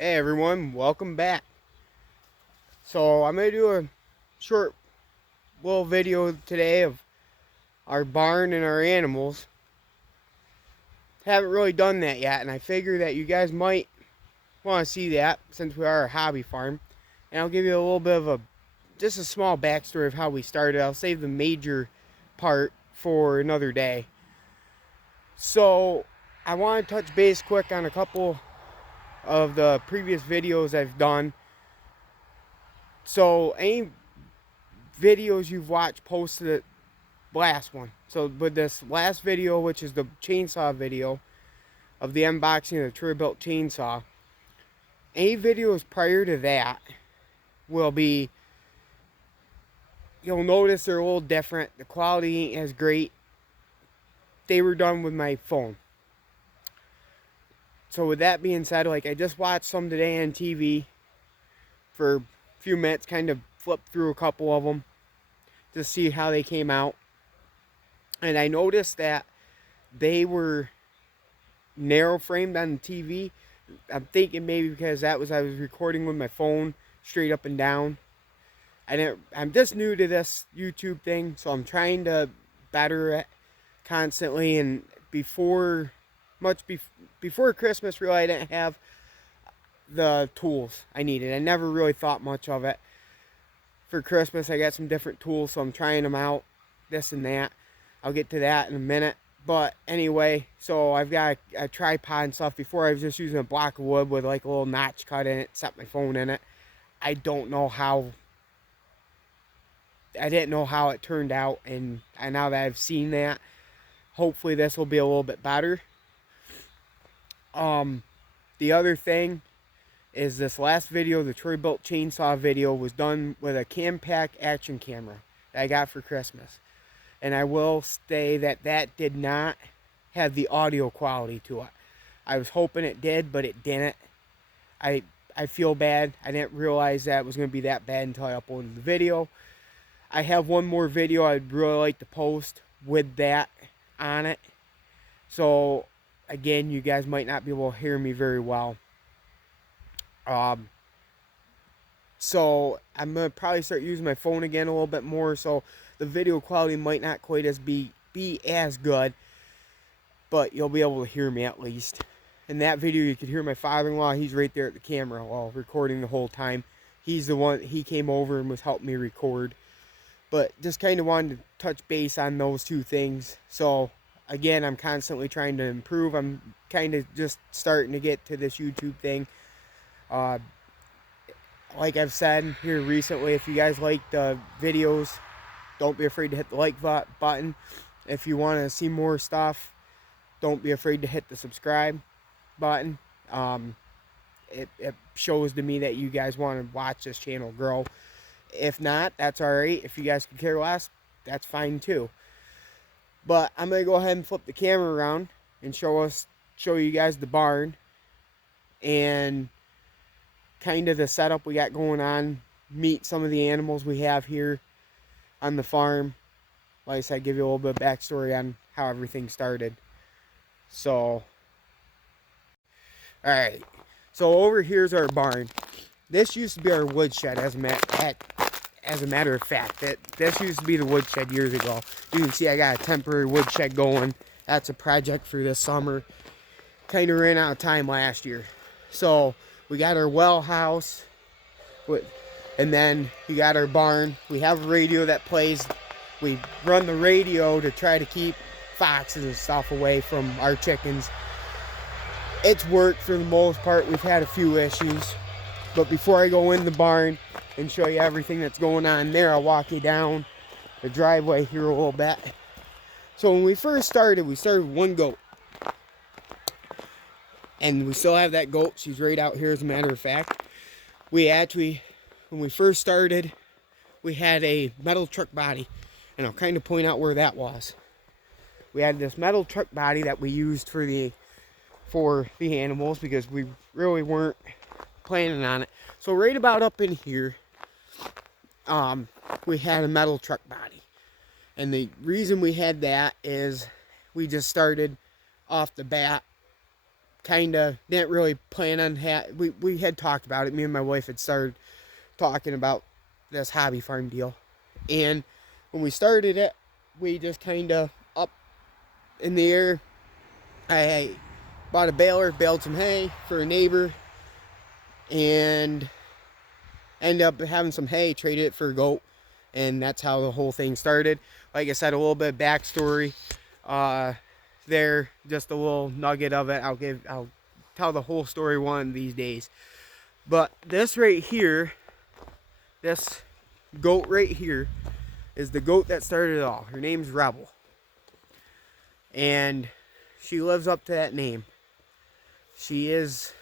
Hey everyone, welcome back. So I'm going to do a short little video today of our barn and our animals. Haven't really done that yet, and I figure that you guys might want to see that since we are a hobby farm. And I'll give you a little bit of just a small backstory of how we started. I'll save the major part for another day. So I want to touch base quick on a couple of the previous videos I've done. So any videos you've watched posted the last one. So with this last video, which is the chainsaw video of the unboxing of the Troy-Bilt chainsaw, any videos prior to that will be, you'll notice they're a little different. The quality ain't as great. They were done with my phone. So with that being said, like I just watched some today on TV for a few minutes, kind of flipped through a couple of them to see how they came out. And I noticed that they were narrow framed on the TV. I'm thinking maybe because I was recording with my phone straight up and down. I'm just new to this YouTube thing, so I'm trying to better it constantly. And before Christmas, really, I didn't have the tools I needed. I never really thought much of it. For Christmas, I got some different tools, so I'm trying them out, this and that. I'll get to that in a minute. But anyway, so I've got a tripod and stuff. Before I was just using a block of wood with like a little notch cut in it, set my phone in it. I didn't know how it turned out, and now that I've seen that, hopefully this will be a little bit better. The other thing is this last video, the Troy-Bilt chainsaw video, was done with a Campact action camera that I got for Christmas. And I will say that did not have the audio quality to it. I was hoping it did, but it didn't. I feel bad. I didn't realize that it was going to be that bad until I uploaded the video. I have one more video I'd really like to post with that on it. So, again, you guys might not be able to hear me very well. So I'm going to probably start using my phone again a little bit more, so the video quality might not quite be as good, but you'll be able to hear me at least. In that video, you could hear my father-in-law. He's right there at the camera while recording the whole time. He's the one, he came over and was helping me record. But just kind of wanted to touch base on those two things. So, again, I'm constantly trying to improve. I'm kind of just starting to get to this YouTube thing. Like I've said here recently, if you guys like the videos, don't be afraid to hit the like button. If you want to see more stuff, don't be afraid to hit the subscribe button. It shows to me that you guys want to watch this channel grow. If not, that's alright. If you guys could care less, that's fine too. But I'm going to go ahead and flip the camera around and show you guys the barn and kind of the setup we got going on. Meet some of the animals we have here on the farm. Like I said, give you a little bit of backstory on how everything started. So, alright. So over here's our barn. This used to be our woodshed, as a matter of fact. This used to be the woodshed years ago. You can see I got a temporary woodshed going. That's a project for this summer. Kind of ran out of time last year. So we got our well house, and then you got our barn. We have a radio that plays. We run the radio to try to keep foxes and stuff away from our chickens. It's worked for the most part. We've had a few issues. But before I go in the barn and show you everything that's going on there, I'll walk you down the driveway here a little bit. So when we first started, we started with one goat. And we still have that goat. She's right out here, as a matter of fact. When we first started, we had a metal truck body. And I'll kind of point out where that was. We had this metal truck body that we used for the animals because we really weren't planning on it. So right about up in here, we had a metal truck body. And the reason we had that is we just started off the bat kind of didn't really plan on we had talked about it. Me and my wife had started talking about this hobby farm deal, and when we started it, we just kind of up in the air. I bought a baler, baled some hay for a neighbor, and ended up having some hay, traded it for a goat, and that's how the whole thing started. Like I said, a little bit of backstory there, just a little nugget of it. I'll tell the whole story one of these days. But this right here, this goat right here, is the goat that started it all. Her name's Rebel, and she lives up to that name. She is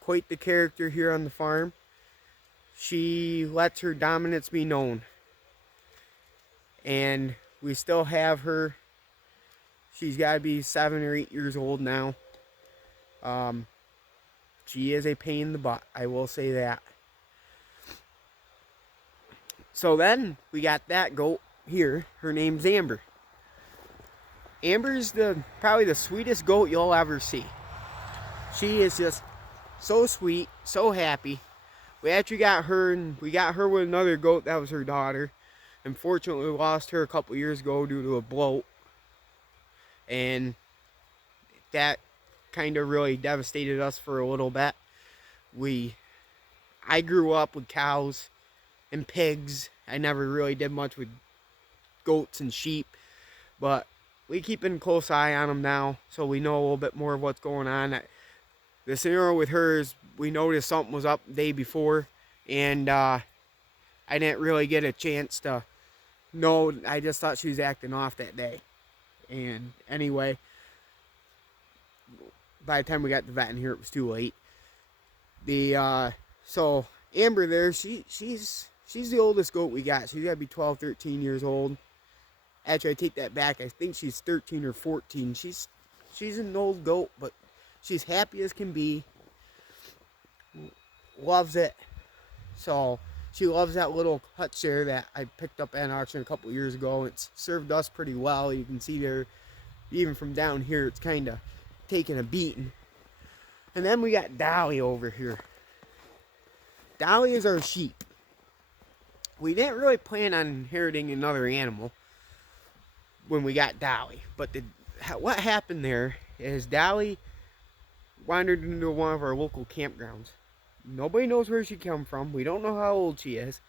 quite the character here on the farm. She lets her dominance be known, and we still have her. She's got to be 7 or 8 years old now. She is a pain in the butt, I will say that. So then we got that goat here. Her name's Amber. Amber's probably the sweetest goat you'll ever see. She is just so sweet, so happy. We actually got her, and we got her with another goat that was her daughter. Unfortunately, we lost her a couple years ago due to a bloat, and that kind of really devastated us for a little bit. I grew up with cows and pigs. I never really did much with goats and sheep, but we keep a close eye on them now, so we know a little bit more of what's going on. The scenario with her is we noticed something was up the day before, and I didn't really get a chance to know. I just thought she was acting off that day. And anyway, by the time we got the vet in here, it was too late. So Amber there, she's the oldest goat we got. She's got to be 12, 13 years old. Actually, I take that back. I think she's 13 or 14. She's an old goat, but she's happy as can be. Loves it. So she loves that little hutch there that I picked up at an auction a couple years ago. It's served us pretty well. You can see there, even from down here, it's kind of taking a beating. And then we got Dolly over here. Dolly is our sheep. We didn't really plan on inheriting another animal when we got Dolly, but what happened there is Dolly wandered into one of our local campgrounds. Nobody knows where she came from. We don't know how old she is.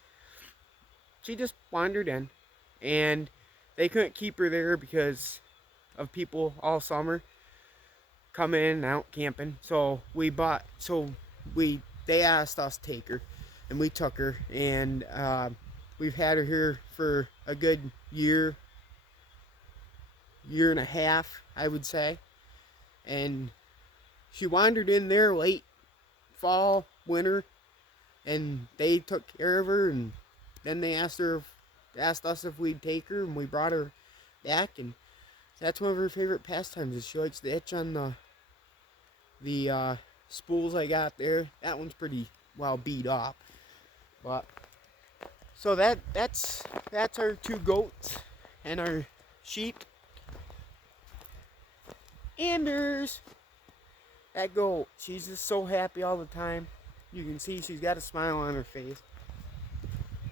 She just wandered in, and they couldn't keep her there because of people all summer coming in and out camping. So they asked us to take her, and we took her, and we've had her here for a good year and a half, I would say. And she wandered in there late fall, winter, and they took care of her, and then they asked us if we'd take her, and we brought her back. And that's one of her favorite pastimes, is she likes to itch on the spools I got there. That one's pretty well beat up, but so that's our 2 goats and our sheep. Anders, that goat, she's just so happy all the time. You can see she's got a smile on her face.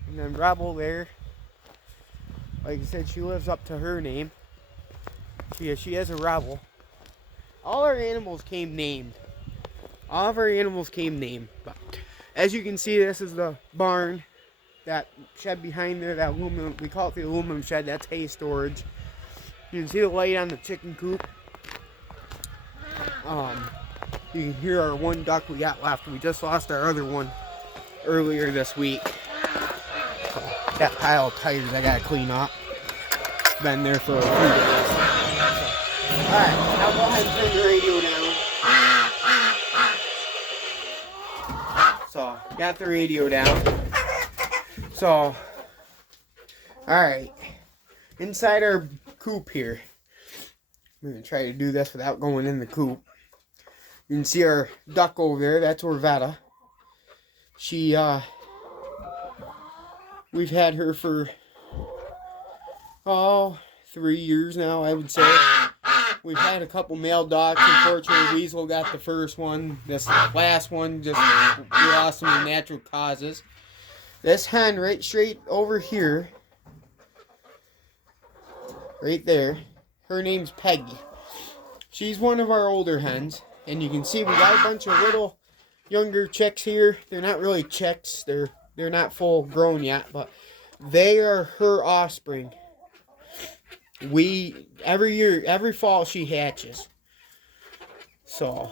And then Rebel there, like I said, she lives up to her name. She is a Rebel. All our animals came named. All of our animals came named. But as you can see, this is the barn. That shed behind there, that aluminum, we call it the aluminum shed, that's hay storage. You can see the light on the chicken coop. You can hear our one duck we got left. We just lost our other one earlier this week. So that pile of tires I gotta clean up. It's been there for a few days. Alright, now go ahead and turn the radio down. So, got the radio down. So, alright. Inside our coop here. I'm going to try to do this without going in the coop. You can see our duck over there. That's Orvetta. She, we've had her for, 3 years now, I would say. We've had a couple male ducks. Unfortunately, Weasel got the first one. This last one, just we lost him to natural causes. This hen right straight over here, right there, her name's Peggy. She's one of our older hens. And you can see we got a bunch of little younger chicks here. They're not really chicks. They're not full grown yet, but they are her offspring. Every fall she hatches. So,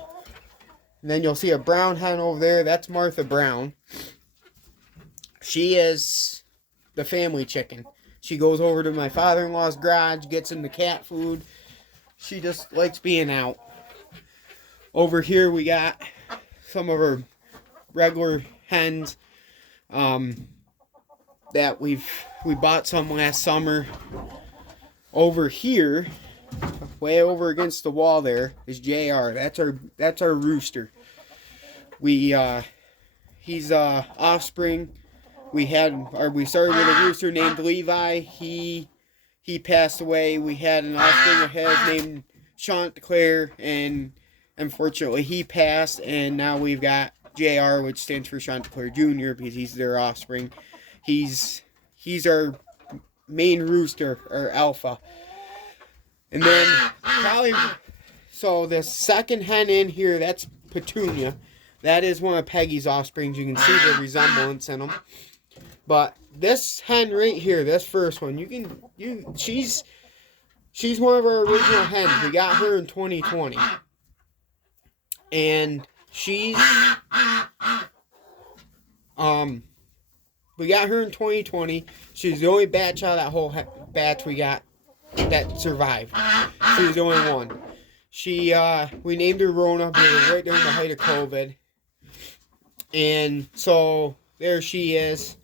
and then you'll see a brown hen over there. That's Martha Brown. She is the family chicken. She goes over to my father-in-law's garage, gets him the cat food. She just likes being out. Over here we got some of our regular hens that we bought some last summer. Over here, way over against the wall there, is JR. That's our rooster. He's offspring. We started with a rooster named Levi. He passed away. We had an offspring of his named Chanticleer, and unfortunately he passed. And now we've got JR, which stands for Chanticleer Jr., because he's their offspring. He's our main rooster, or alpha. And then so the second hen in here, that's Petunia. That is one of Peggy's offsprings. You can see the resemblance in them. But this hen right here, this first one, she's one of our original hens. We got her in 2020. And we got her in 2020. She's the only batch out of that whole batch we got that survived. She was the only one. We named her Rona because it was right during the height of COVID. And so there she is.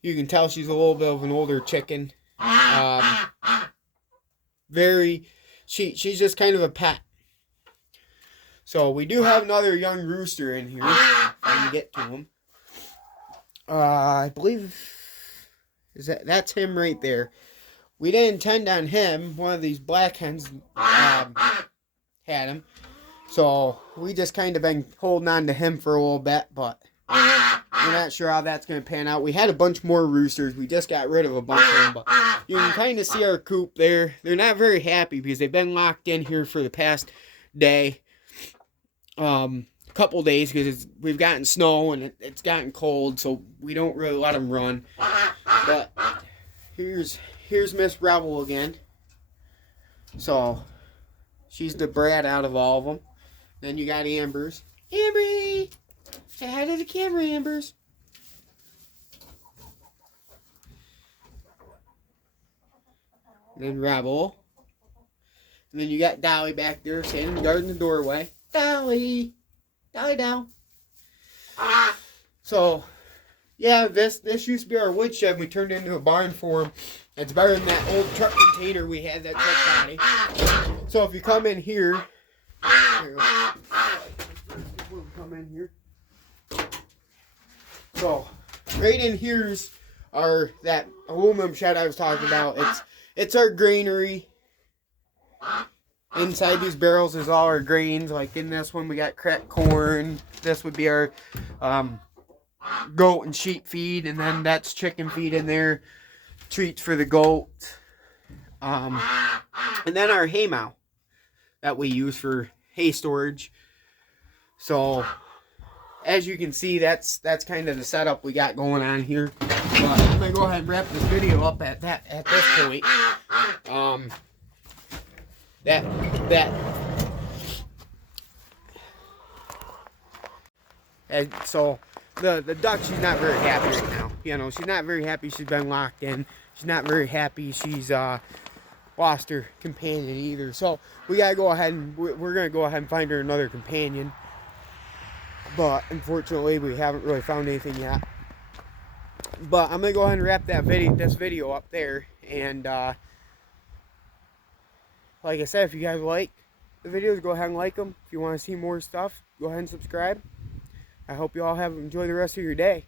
You can tell she's a little bit of an older chicken. She's just kind of a pet. So we do have another young rooster in here. If I can get to him. I believe that's him right there. We didn't intend on him. One of these black hens had him. So we just kind of been holding on to him for a little bit, but we're not sure how that's going to pan out. We had a bunch more roosters. We just got rid of a bunch of them, but you can kind of see our coop there. They're not very happy because they've been locked in here for the past day. Couple days because we've gotten snow and it's gotten cold, so we don't really let them run. But here's Miss Rebel again. So she's the brat out of all of them. Then you got Ambers. Ambery, say hi to the camera, Ambers. And then Rebel. And then you got Dolly back there standing guarding the doorway. Dolly. Dolly down. So, yeah, this used to be our woodshed. We turned it into a barn for him. It's better than that old truck container we had, that truck body. So if you come in here, So, right in here's that aluminum shed I was talking about. It's our granary. Inside these barrels is all our grains. Like in this one, we got cracked corn. This would be our goat and sheep feed, and then that's chicken feed in there. Treats for the goat. And then our hay mow that we use for hay storage. So, as you can see, that's kind of the setup we got going on here. But I'm gonna go ahead and wrap this video up at this point. And so the duck, she's not very happy right now. You know, she's not very happy. She's been locked in. She's not very happy. She's lost her companion either. So we gotta go ahead and we're gonna go ahead and find her another companion. But unfortunately, we haven't really found anything yet. But I'm gonna go ahead and wrap this video up there. And like I said, if you guys like the videos, go ahead and like them. If you want to see more stuff, go ahead and subscribe. I hope you all enjoy the rest of your day.